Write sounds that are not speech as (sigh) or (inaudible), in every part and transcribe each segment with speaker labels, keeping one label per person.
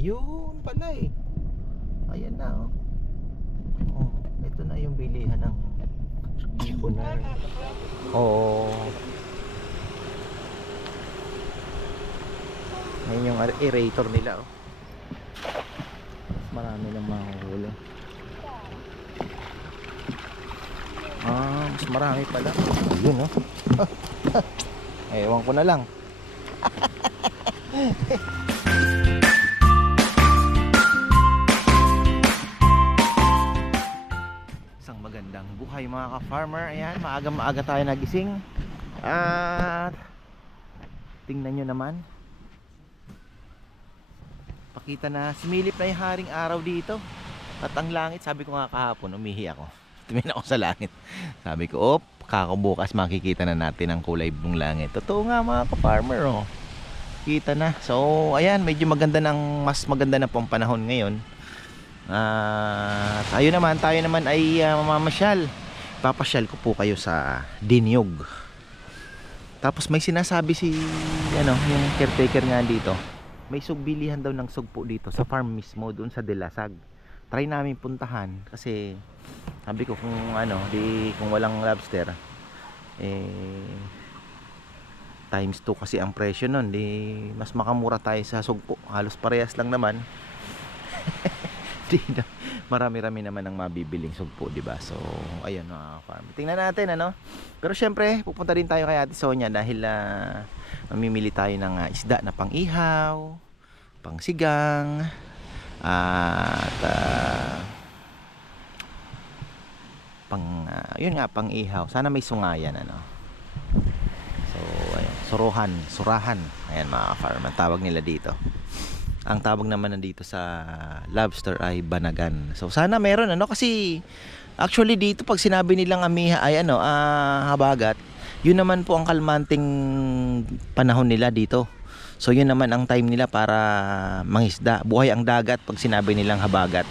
Speaker 1: Ayun pala eh. Ayan na oh. Oh, ito na yung bilihan ng Iponar. Oo. Ngayon yung ar- aerator nila oh. Marami lang mahuhuli. Ah, mas marami pala. Ayun oh. (laughs) Ewan ko na lang. (laughs) buhay mga ka-farmer. Ayan, maaga-maaga tayo nagising. At tingnan nyo naman. Pakita na sumilip na yung haring araw dito. At ang langit, sabi ko nga kahapon, umihi ako. (laughs) Tumingin ako sa langit. Sabi ko, op, kakabukas makikita na natin ang kulay ng langit. Totoo nga mga ka-farmer, oh. Kita na. So, ayan, medyo maganda ng, mas maganda na pong panahon ngayon. Ah, tayo naman, tayo naman ay ah, mamamasyal. Papasyal ko po kayo sa Dinyog. Tapos may sinasabi si ano, yung caretaker nga dito. May sugbilihan daw ng sugpo dito sa farm mismo doon sa Delasag. Try namin puntahan kasi sabi ko kung ano, di kung walang lobster eh times 2 kasi ang presyo nun di mas makamura tayo sa sugpo halos parehas lang naman (laughs) di na marami-rami naman ang mabibiling sugpo, di ba? So, ayun mga farm. Tingnan natin ano. Pero syempre, pupunta rin tayo kay Ate Sonia dahil ah, mamimili tayo ng ah, isda na pang-ihaw, pang-sigang, at ah, pang ah, yun nga pang-ihaw. Sana may sungayan ano. So, ayun, suruhan, surahan. Ayan mga farm, ang tawag nila dito ang tawag naman nandito sa lobster ay banagan. So sana meron ano kasi actually dito pag sinabi nilang amiha ay ano ah, habagat, yun naman po ang kalmanting panahon nila dito. So yun naman ang time nila para mangisda. Buhay ang dagat pag sinabi nilang habagat.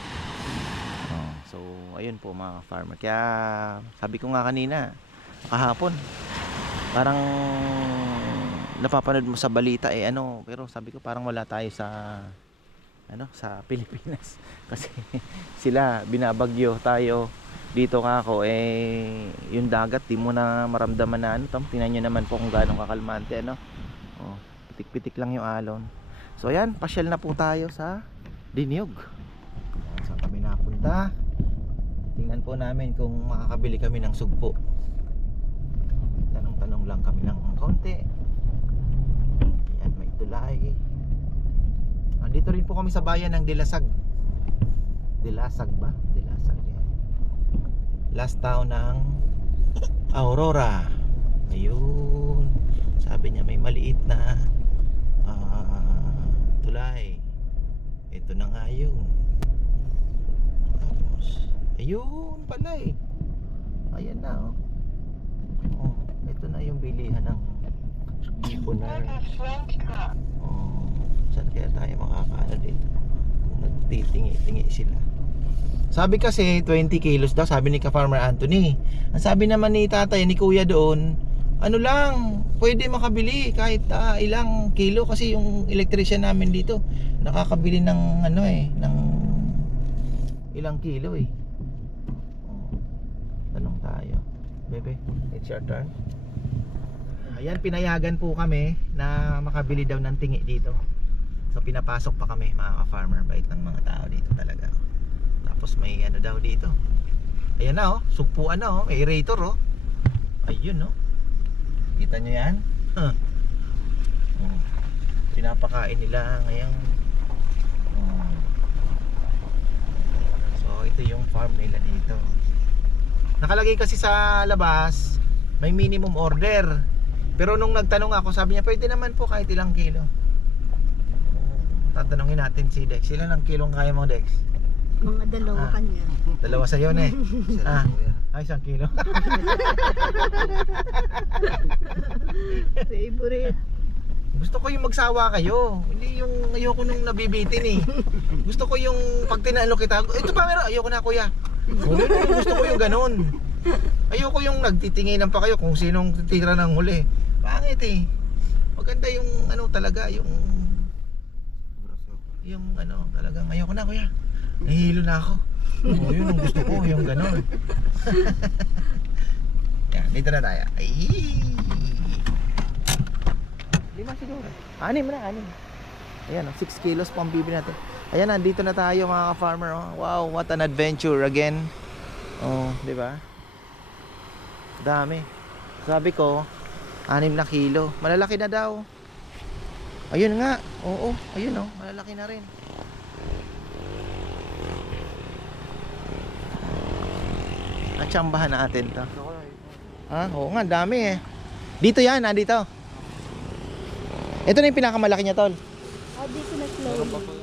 Speaker 1: Oh, so ayun po mga farmer. Kaya sabi ko nga kanina kahapon parang napapanood mo sa balita eh ano pero sabi ko parang wala tayo sa ano sa Pilipinas. (laughs) Kasi sila binabagyo tayo. Dito ka ako eh yung dagat di mo na maramdaman na ano tam tingnan nyo naman po kung gaano kakalmante ano. Oh, pitik-pitik lang yung alon. So ayan pasyal na po tayo sa Dinyog saan kami napunta tingnan po namin kung makakabili kami ng sugpo. Tanong-tanong lang kami ng konti Tulay. Andito rin po kami sa bayan ng Dilasag. Dilasag ba? Dilasag yan. Last town ng Aurora. Ayun. Sabi niya may maliit na ah, tulay. Ito na nga yun. Tapos, ayun pala eh. Ayan na oh. Oh, ito na yung bilihan ng Iponar. Oh, saan kaya tayo makakaano dito? Kung nagtitingi-tingi sila. Sabi kasi 20 kilos daw, sabi ni ka-farmer Anthony. Ang sabi naman ni tatay, ni kuya doon, ano lang, pwede makabili kahit ah, ilang kilo kasi yung electrician namin dito nakakabili ng ano eh, ng ilang kilo eh. Oh, tanong tayo. Bebe, it's your turn. Ayan, pinayagan po kami na makabili daw ng tingi dito. So pinapasok pa kami mga ka-farmer. Bait ng mga tao dito talaga. Tapos may ano daw dito. Ayan na oh, sugpuan na oh, aerator oh. Ayun oh. Kita nyo yan? Huh. Oh. Pinapakain nila ngayon. Oh. So ito yung farm nila dito. Nakalagay kasi sa labas, may minimum order. Pero nung nagtanong ako, sabi niya, pwede naman po kahit ilang kilo. Tatanungin natin si Dex. Ilan ang kilong kaya mo, Dex?
Speaker 2: Mga
Speaker 1: Ah.
Speaker 2: dalawa kanya.
Speaker 1: Dalawa sa yun eh. ah, ay, isang kilo. (laughs)
Speaker 2: Favorite.
Speaker 1: Gusto ko yung magsawa kayo. Hindi yung ayoko nung nabibitin eh. Gusto ko yung pag tinalo kita, ito pa meron, ayoko na kuya. Gusto, gusto ko yung ganun. Ayoko yung nagtitinginan pa kayo kung sinong titira ng huli. Pangit eh. Maganda yung ano talaga, yung yung ano, talagang ayoko na kuya. Nahihilo na ako. Oo, yun ang gusto ko, yung gano'n. (laughs) Yan, dito na tayo. Ay! Lima siguro. Anim na, anim. Ayan, 6 kilos po ang bibili natin. Ayan, nandito na tayo mga ka-farmer. Oh. Wow, what an adventure again. Oh, di ba? Dami. Sabi ko, anim na kilo. Malalaki na daw. Ayun nga. Oo, ayun oh. Malalaki na rin. Natsambahan natin to. Ha? Oo nga, dami eh. Dito yan, ah, dito. Ito na yung pinakamalaki niya, tol.
Speaker 2: Ah, dito na slowly.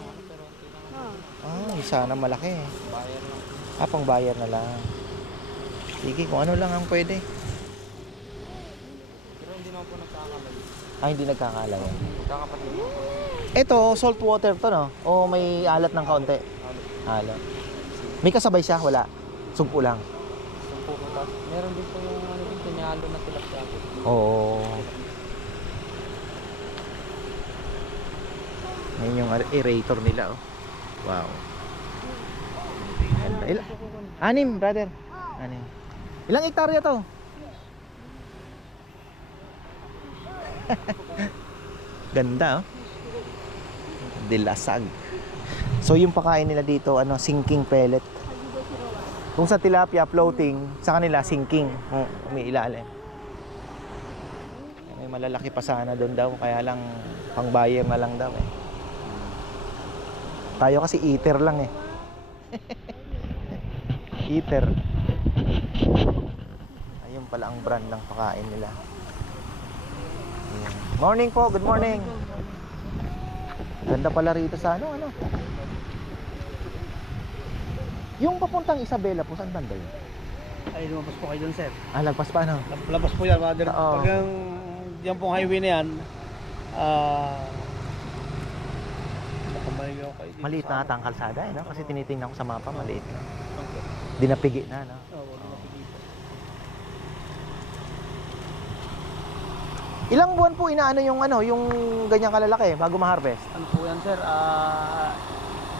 Speaker 2: Ah,
Speaker 1: Ah, sana malaki eh. Ah, pang bayar na lang. Sige, kung ano lang ang pwede.
Speaker 3: Naman po nagkakamali.
Speaker 1: Ah, hindi nagkakalay.
Speaker 3: Magkakapatid mo.
Speaker 1: Ito, salt water to, no? O may alat ng kaunti? Alat. May kasabay siya? Wala. Sugpo lang.
Speaker 3: Sumpo ko tapos. Meron din po yung ano din, pinyalo na tilapia po.
Speaker 1: Oo. Ngayon yung aerator nila, oh. Wow. Ganda. Il- Anim, brother. Anim. Ilang hektarya to? (laughs) Ganda, oh. Dilasag. So yung pakain nila dito, ano, sinking pellet. Kung sa tilapia floating, sa kanila sinking, um, umiilalim. May malalaki pa sana doon daw, kaya lang pang buyer na lang daw eh. Tayo kasi eater lang eh. (laughs) eater. Ayun pala ang brand ng pakain nila. Morning po, good morning. Ganda pala rito sa ano, ano. Yung papuntang Isabela po, saan banda yun?
Speaker 4: Ay, lumabas po kayo dun, sir.
Speaker 1: Ah, lagpas pa ano?
Speaker 4: Lab- Labas po yan, mother.
Speaker 1: Oo.
Speaker 4: Pag yung, yung pong highway na yan, ah... baka malayo kayo dito
Speaker 1: Maliit
Speaker 4: sa
Speaker 1: na ata ang kalsada eh, no? Kasi tinitingnan ko sa mapa, maliit na. Dinapigi na, no?
Speaker 4: Oo, lumapit dito.
Speaker 1: Ilang buwan po inaano yung ano, yung ganyang kalalaki bago ma-harvest?
Speaker 4: Ano po yan, sir? Ah...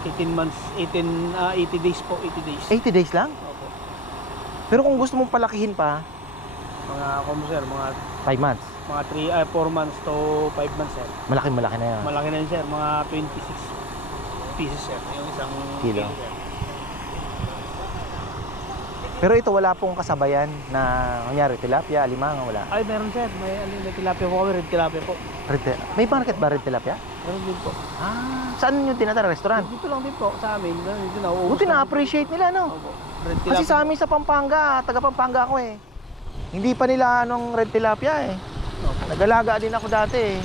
Speaker 4: 18 months, 18, ah 80 days po, 80 days.
Speaker 1: 80 days lang?
Speaker 4: Opo.
Speaker 1: Pero kung gusto mong palakihin pa,
Speaker 4: Mga, como sir, mga,
Speaker 1: 5 months.
Speaker 4: mga 3, ah 4 months to 5 months, sir.
Speaker 1: Malaki malaki na yan.
Speaker 4: Malaki na yun, sir. Mga 26 pieces, sir. Yung isang
Speaker 1: Kilo.
Speaker 4: sir.
Speaker 1: Pero ito wala pong kasabayan na kunyari tilapia, alimang, wala.
Speaker 4: Ay, meron, sir. May, ano, may tilapia po kami, red tilapia po.
Speaker 1: Red til- May market ba red tilapia?
Speaker 4: Meron din po.
Speaker 1: Ah, saan yung tinatara? Restaurant?
Speaker 4: Dito lang din po sa amin. Dito na.
Speaker 1: Buti na-appreciate nila, no?
Speaker 4: Opo. Red
Speaker 1: Kasi sa amin sa Pampanga, taga Pampanga ako eh. Hindi pa nila anong red tilapia eh.
Speaker 4: Opo.
Speaker 1: Nagalaga din ako dati eh.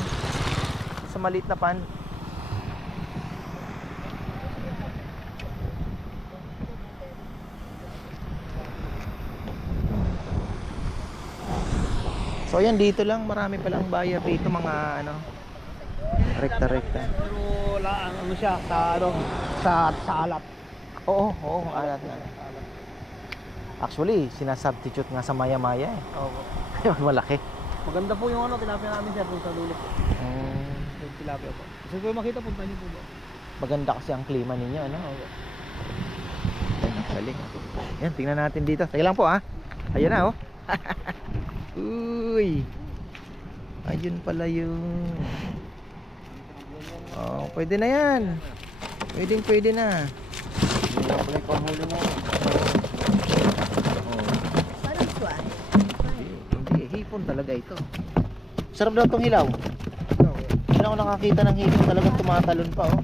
Speaker 1: Sa maliit na pan. So yan dito lang marami pala ang buyer dito mga ano rekta-rekta.
Speaker 4: Pero wala ano siya sa ano sa sa alat.
Speaker 1: Oo, oo, alat na. Actually, sinasubstitute nga sa maya-maya eh.
Speaker 4: Opo. (laughs)
Speaker 1: Malaki.
Speaker 4: Maganda po yung ano tilapia namin sir dun sa dulo po.
Speaker 1: Mm,
Speaker 4: Yung tilapia po. Gusto ko makita punta niyo po ba?
Speaker 1: maganda kasi ang klima ninyo, ano? Ang galing. Yan, tingnan natin dito. Teka lang po ah. Ayan na oh. (laughs) Uy. Ayun pala yung... Oh, pwede na yan. Pwedeng pwede na.
Speaker 3: Pa yung panghuli mo.
Speaker 1: Oh,
Speaker 2: parang swan.
Speaker 1: hindi, hindi. Hipon talaga ito. Sarap daw tong hilaw. Hindi na ako nakakita ng hipon talagang tumatalon pa oh.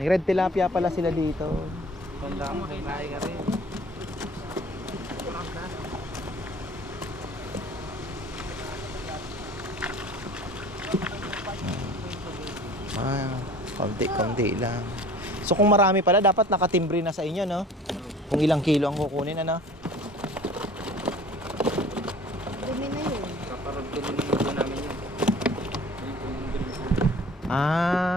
Speaker 1: May red tilapia pala sila dito.
Speaker 4: Ganda mo kay ka rin.
Speaker 1: Ah, konti-konti lang. So kung marami pala, dapat nakatimbre na sa inyo, no? Kung ilang kilo ang kukunin, ano?
Speaker 2: Dumi na yun.
Speaker 3: Kaparod ko din po namin yun.
Speaker 1: Ah.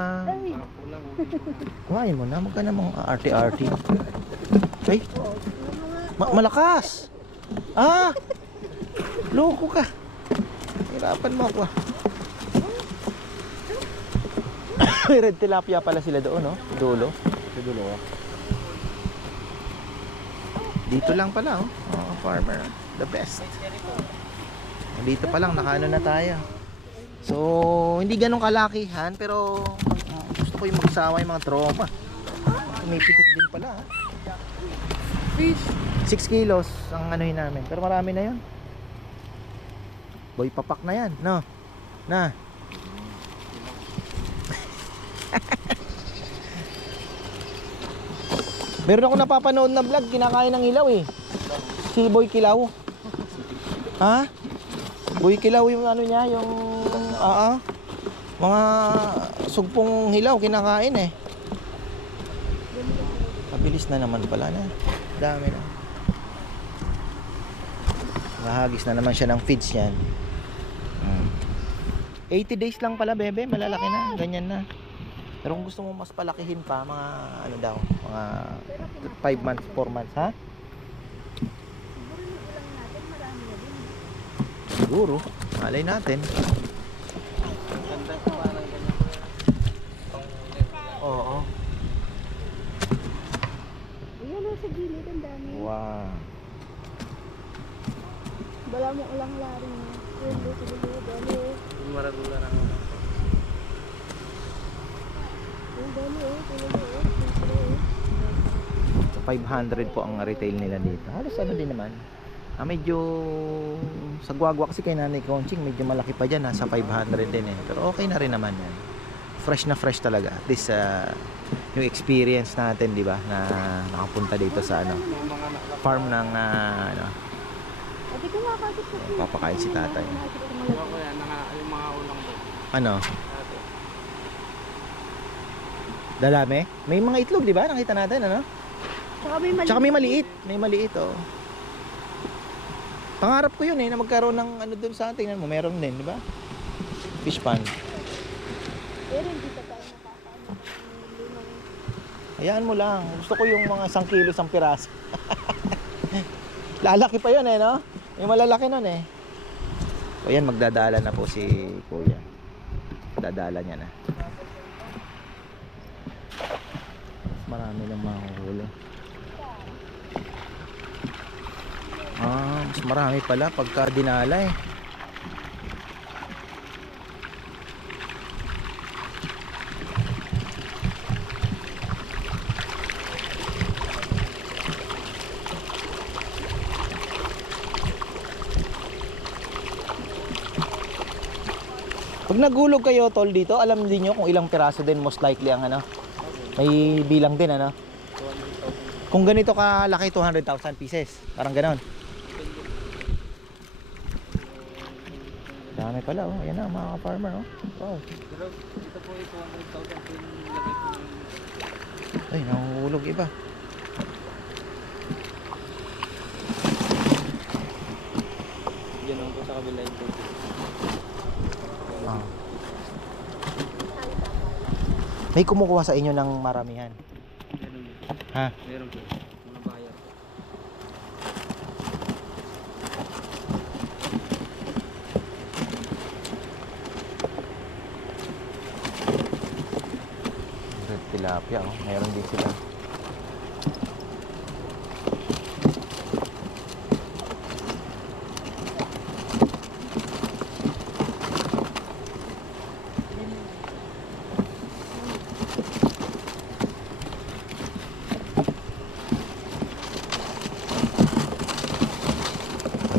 Speaker 1: Kuhain mo na, huwag ka na mga arte-arte. Ay, Ma malakas! Ah! Loko ka! Hirapan mo ako ah. (coughs) Red tilapia pala sila doon, oh. no? Dulo. Sa dulo ah. Dito lang pala, oh. oh farmer, the best. Dito pa lang, nakaano na tayo. So, hindi ganun kalakihan, pero uh, ko yung magsawa yung mga tropa. May pitik din pala, ha?
Speaker 3: Fish!
Speaker 1: 6 kilos ang anuhin namin. Pero marami na yun. Boy, papak na yan, no? Na. (laughs) Meron ako napapanood na vlog, kinakain ng ilaw eh. Si Boy Kilaw. Ha? Boy Kilaw yung ano niya, yung ah, ah, mga sugpong hilaw kinakain eh. Mabilis na naman pala na. Dami na. Nahagis na naman siya ng feeds yan. Mm. 80 days lang pala, bebe. Malalaki na. Ganyan na. Pero kung gusto mo mas palakihin pa, mga ano daw, mga 5 months, 4 months, ha? Siguro. Malay natin.
Speaker 3: Ganda ko parang ganyan.
Speaker 1: Oo.
Speaker 2: Ayan o, sa gilid, ang dami.
Speaker 1: Wow.
Speaker 2: Wala mo ulang lari mo. Yun, sa gilid, dali.
Speaker 3: Yung maragula na ako.
Speaker 2: Yun, dali o, tulog o. Siyempre o.
Speaker 1: So 500 po ang retail nila dito. Halos ano din naman. Ah, medyo sa guagwa kasi kay Nanay Conching, medyo malaki pa dyan. Nasa 500 din eh. Pero okay na rin naman yan. Fresh na fresh talaga. At least ah, yung experience natin, di ba, na nakapunta dito sa ano, farm ng ah, ano, papakain si tatay.
Speaker 3: Doon.
Speaker 1: Ano,
Speaker 3: Dati.
Speaker 1: dalami? May mga itlog, di ba? Nakita natin, ano?
Speaker 2: Tsaka may maliit.
Speaker 1: Tsaka may maliit. May maliit, oh. Pangarap ko yun eh, na magkaroon ng ano dun sa atin. mo, meron din, di ba? Fish pond.
Speaker 2: Pero hindi pa tayo nakakaano.
Speaker 1: Hayaan mo lang. Gusto ko yung mga 1 kilo isang piraso. (laughs) Lalaki pa yun eh, no? Yung malalaki nun eh. So yan, magdadala na po si Kuya. Dadala niya na. Marami ng mahuhuli. Ah, mas marami pala pagka dinala eh. Pag nagulog kayo tol dito, alam din nyo kung ilang piraso din most likely ang ano. May bilang din ano. Kung ganito kalaki 200,000 pieces, parang ganon. Dami pala oh. Ayan na mga farmer oh. Wow.
Speaker 3: Dito po yung 200,000 po yung nilagay ko ng...
Speaker 1: Ay, nanguhulog iba.
Speaker 3: Yan lang po sa kabila yung.
Speaker 1: Ah. May kumukuha sa inyo ng maramihan. Ha?
Speaker 3: Meron po.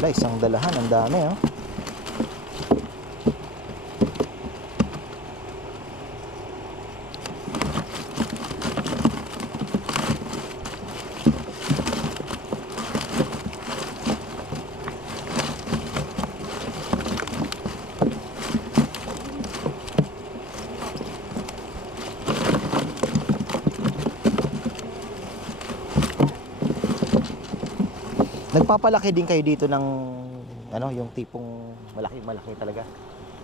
Speaker 1: Wala, isang dalahan. Ang dami oh. Nagpapalaki din kayo dito ng ano, yung tipong malaki malaki talaga.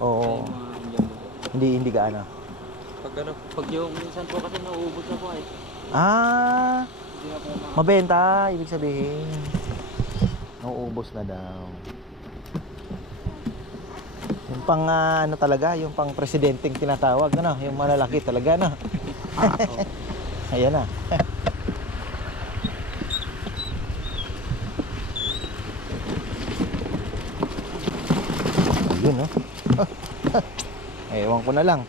Speaker 1: Oo.
Speaker 3: Mga.
Speaker 1: Hindi hindi gaano.
Speaker 3: Pag ano, pag yung minsan po kasi nauubos na po eh.
Speaker 1: Ah,
Speaker 3: Hindi na po ma...
Speaker 1: mabenta ibig sabihin. Nauubos na daw. Yung pang ah, ano talaga, yung pang presidenteng tinatawag, ano, yung malalaki talaga, (laughs) no. Ayan na. (laughs) Ayun, no. (laughs) Ewan ko na lang.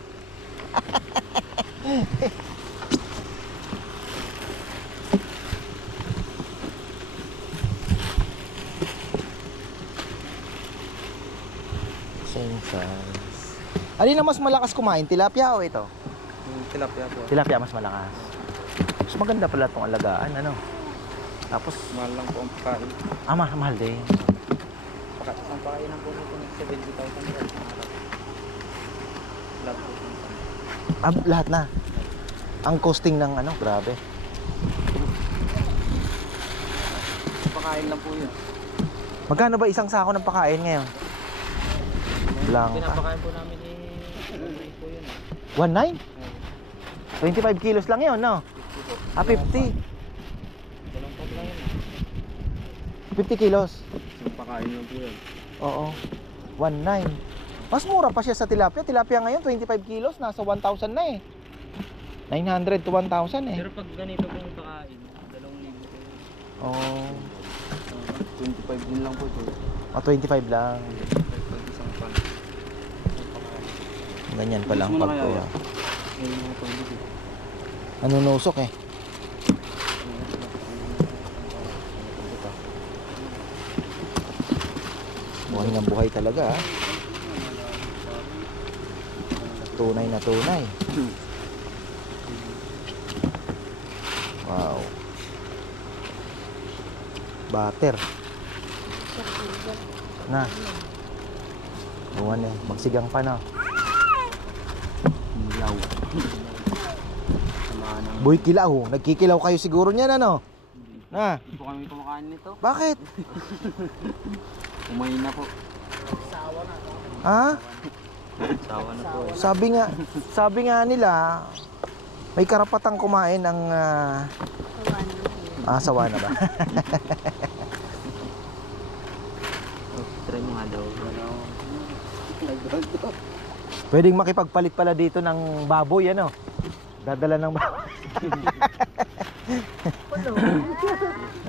Speaker 1: Same size. Alin ang mas malakas kumain? Tilapia o ito?
Speaker 3: Yung tilapia po.
Speaker 1: Tilapia mas malakas. Mas maganda pala itong alagaan, ano? Tapos,
Speaker 3: Mahal lang po ang pagkain.
Speaker 1: ah, mahal, mahal din.
Speaker 3: Pagka isang pakainan po nito ng 70,000 po. Lahat po.
Speaker 1: Ah, lahat na. Ang costing ng ano, grabe.
Speaker 3: Pakain lang po yun.
Speaker 1: Magkano ba isang sako ng pakain ngayon? Blanca.
Speaker 3: Pinapakain po namin eh. Ano po yun.
Speaker 1: 1.9? 25 kilos lang yun, no?
Speaker 3: 50 po.
Speaker 1: Ah, 50.
Speaker 3: Walang po lang yun.
Speaker 1: 50 kilos.
Speaker 3: Pakain lang po yun.
Speaker 1: Oo. 1.9. Mas mura pa siya sa tilapia. Tilapia ngayon, 25 kilos. Nasa 1,000 na eh. 900 to 1,000 eh.
Speaker 3: Pero pag ganito pong pakain, dalawang libo po yun.
Speaker 1: Oo.
Speaker 3: 25 din lang po ito.
Speaker 1: Oh, 25 lang.
Speaker 3: Pag isang pan.
Speaker 1: Ganyan pa lang
Speaker 3: Gusto mo na
Speaker 1: pag
Speaker 3: kaya
Speaker 1: kuya.
Speaker 3: Ngayon mga tubig eh.
Speaker 1: Nanunusok eh. Buhay ng buhay talaga ah. Tunay na tunay. Wow. Butter. Na. Buwan eh. Magsigang pa na.
Speaker 3: Ilaw.
Speaker 1: Boy kilaw. Nagkikilaw kayo siguro niyan ano? Na.
Speaker 3: Hindi po kami kumakain nito.
Speaker 1: Bakit? (laughs)
Speaker 3: Kumain na po.
Speaker 1: Ha?
Speaker 3: Sawa na po eh.
Speaker 1: Sabi nga, sabi nga nila, may karapatang kumain ang ah, ah, sawa na ba? (laughs)
Speaker 3: Try mo nga daw.
Speaker 1: Pwedeng makipagpalit pala dito ng baboy, ano? Dadala ng baboy.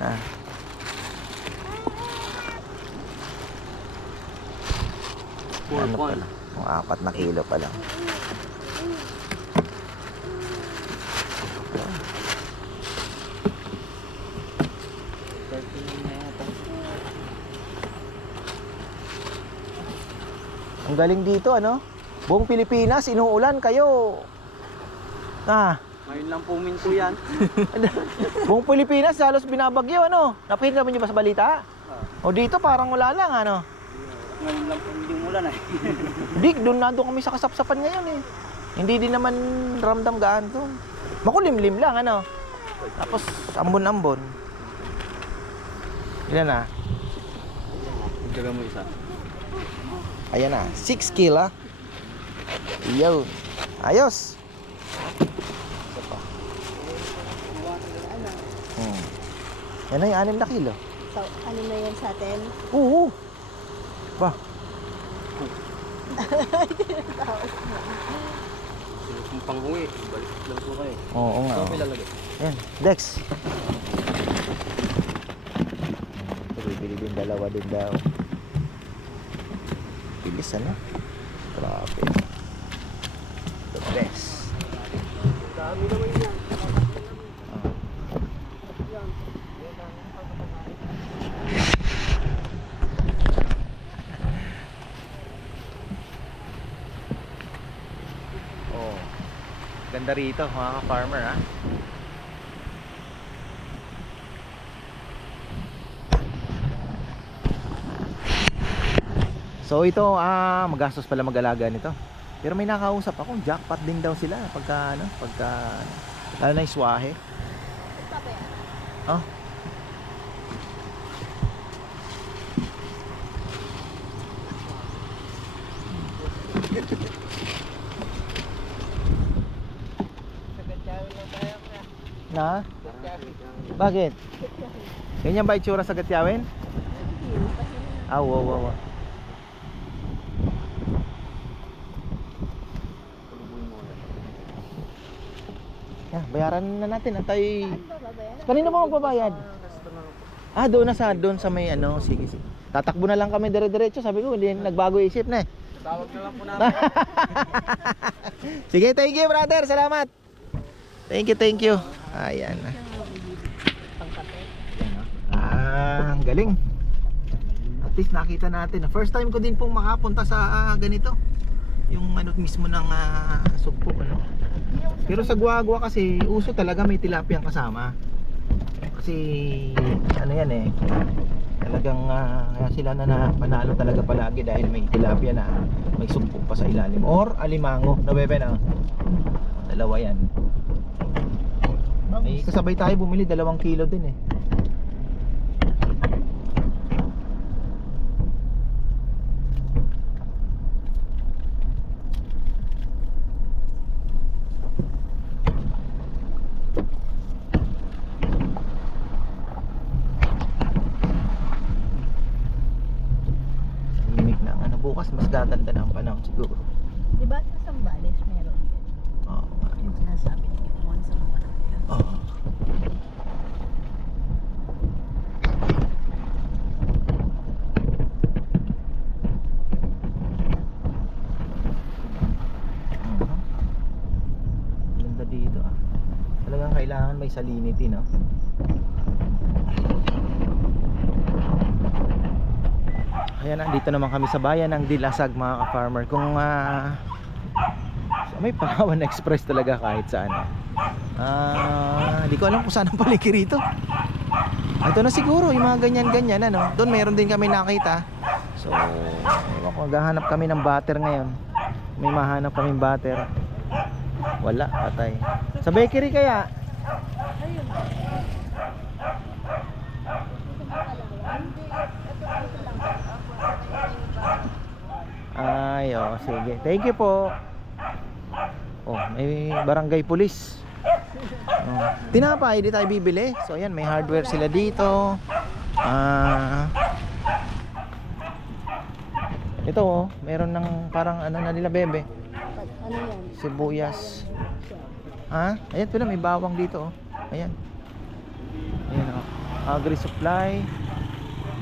Speaker 1: (laughs) ah. Ano
Speaker 3: point.
Speaker 1: pala? Mga apat na kilo pa lang. Ang galing dito, ano? Buong Pilipinas, inuulan kayo. Ah,
Speaker 3: Ngayon lang po minto yan. (laughs)
Speaker 1: buong Pilipinas halos binabagyo, ano? Napakita niyo ba sa balita? O dito parang wala lang, ano?
Speaker 3: Ngayon lang po hindi umulan (laughs) eh.
Speaker 1: Di, doon na doon kami sa kasapsapan ngayon eh. Hindi din naman ramdam gaan doon. Makulimlim lang, ano? Tapos ambon-ambon. Ilan na?
Speaker 3: Jaga mo isa.
Speaker 1: Ayan na, 6 kilo. Yo. Ayos. Isa pa. Hmm. Yan na yung 6 na kilo.
Speaker 2: So, ano na yan sa atin?
Speaker 1: Oo. Ba,
Speaker 3: Kung pang-uwi, balik lang po kayo.
Speaker 1: oo nga.
Speaker 3: Saan ilalagay?
Speaker 1: Ayan, Dex. Ito, bibili din dalawa din daw. Bilis ano? Grabe. The best.
Speaker 4: Dami naman yan.
Speaker 1: Ganda rito mga ka-farmer ha. So ito, ah, magastos pala mag-alaga nito. Pero may nakausap ako, jackpot din daw sila pagka ano, pagka ano, na swahe. Oh. Na? Bakit? Ganyan ba itsura sa Gatyawin? Ah, wow, wow, wow. Yeah, bayaran na natin. Antay. Kanino ba magbabayad? Ah, doon na sa doon sa may ano, sige sige. Tatakbo na lang kami dire-diretso. Sabi ko, hindi nagbago isip na eh.
Speaker 3: Tawag na lang po namin. (laughs)
Speaker 1: sige, thank you brother. Salamat. Thank you, thank you. Ayan. Ah, ang galing. At least nakita natin. First time ko din pong makapunta sa ah, ganito. Yung ano mismo ng uh, sugpo ano. Pero sa guagua kasi uso talaga may tilapia kasama. Kasi ano yan eh. Talagang kaya sila na, na panalo talaga palagi dahil may tilapia na may sugpo pa sa ilalim or alimango na bebe na. Dalawa yan. Kasabay tayo bumili dalawang kilo din eh. Tahimik na ang ano bukas mas gaganda na ang panahon siguro.
Speaker 2: Di ba sa Sambales meron din?
Speaker 1: Oo. nga.
Speaker 2: Yung sinasabi ni Kimon sa mga
Speaker 1: Oo. Mhm. Ganda dito ah. Talagang kailangan may salinity no. Ayan, dito naman kami sa bayan ng Dilasag mga ka-farmer. Kung ah, may Palawan Express talaga kahit saan. Ah, hindi ko alam kung saan ang palengke rito. Ito na siguro, yung mga ganyan-ganyan ano. Doon meron din kami nakita. So, maghahanap kami ng butter ngayon. May mahanap kaming butter. Wala, patay. Sa bakery kaya?
Speaker 2: Ayun. Ito ba Palawan? Hindi. Ito ito lang.
Speaker 1: Ay, oh, sige. Thank you po. Oh, may barangay police. Oh. Tinapay, di tayo bibili. So, ayan, may hardware sila dito. Ah. ito oh, meron ng parang ano na nila bebe.
Speaker 2: Ano yan?
Speaker 1: Sibuyas. Ha? Ayan pala, may bawang dito oh. Ayan. Ayan oh. Agri supply,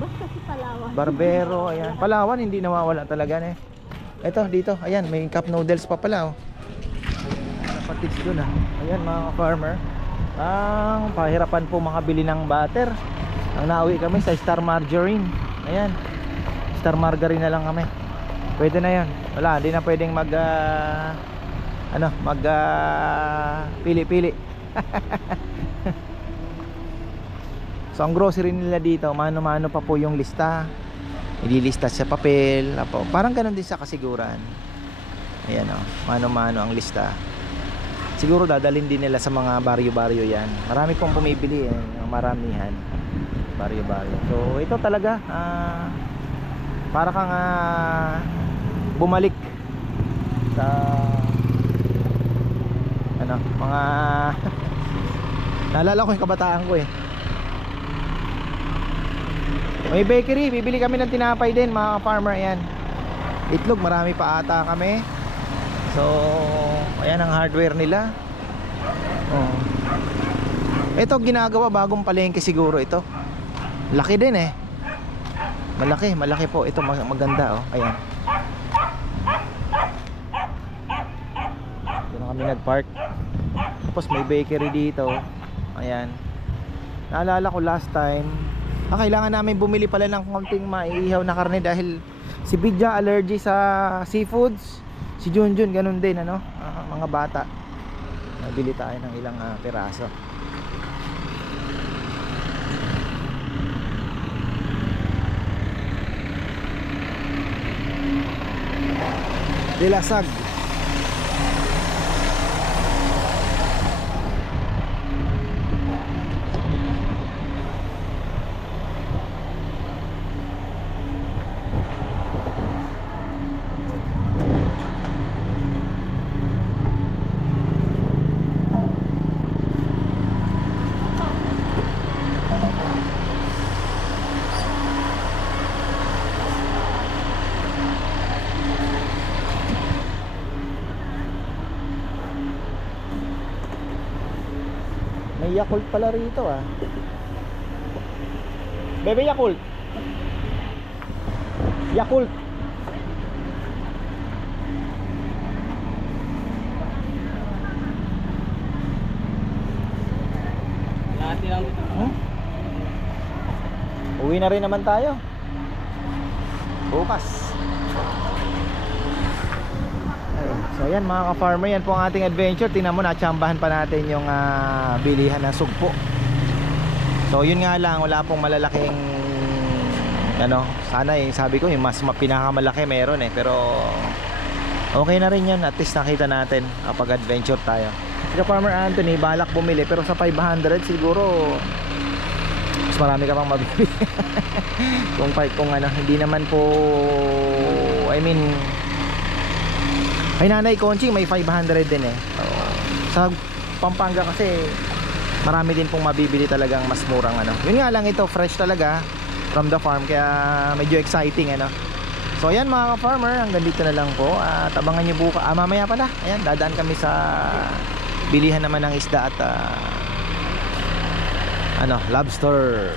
Speaker 2: Basta si Palawan.
Speaker 1: barbero, ayan. Palawan hindi nawawala talaga eh. Ito dito, ayan, may cup noodles pa pala oh. Napatids doon ah. Ayan mga farmer. Ang pahirapan po makabili ng butter. Ang nauwi kami sa Star Margarine. Ayan. Star Margarine na lang kami. Pwede na 'yon. Wala, hindi na pwedeng mag ah, ano, mag ah, pili-pili. (laughs) so ang grocery nila dito, mano-mano pa po yung lista. Ililista sa papel, apo. Parang ganun din sa kasiguran. Ayan o, mano-mano ang lista. Siguro dadalhin din nila sa mga baryo-baryo yan. Marami pong bumibili eh, maramihan. Baryo-baryo. So ito talaga, ah, para kang ah, bumalik sa ano, mga (laughs) naalala ko yung kabataan ko eh. May bakery, bibili kami ng tinapay din mga farmer yan. Itlog, marami pa ata kami. So, ayan ang hardware nila. Oh. Ito ginagawa bagong palengke siguro ito. Laki din eh. Malaki, malaki po. Ito mag- maganda oh. Ayan. Dito na kami nag-park. Tapos may bakery dito. Ayan. Naalala ko last time, ah, kailangan namin bumili pala ng konting maiihaw na karne dahil si Bidya allergy sa seafoods. Si Junjun ganun din ano, ah, mga bata. Nabili tayo ng ilang ah, piraso. Dilasag. May Yakult pala rito ah. Bebe Yakult. Yakult.
Speaker 3: Lahat lang dito.
Speaker 1: Hmm? Uwi na rin naman tayo. Bukas. Ayun. So yan mga ka-farmer, yan po ang ating adventure. Tingnan mo, natsambahan pa natin yung ah, bilihan ng sugpo. So yun nga lang, wala pong malalaking ano, sana eh, sabi ko yung mas ma- pinakamalaki meron eh, pero okay na rin yan, at least nakita natin kapag adventure tayo. Sika Farmer Anthony, balak bumili, pero sa 500 siguro mas marami ka pang mabibili. (laughs) kung, kung ano, hindi naman po, I mean, ay nanay Conching may 500 din eh. Sa Pampanga kasi marami din pong mabibili talagang mas murang ano. Yun nga lang ito fresh talaga from the farm kaya medyo exciting ano. So ayan mga ka-farmer, hanggang dito na lang po. At abangan nyo buka. Ah, mamaya pala. Ayan, dadaan kami sa bilihan naman ng isda at ah, ano, lobster.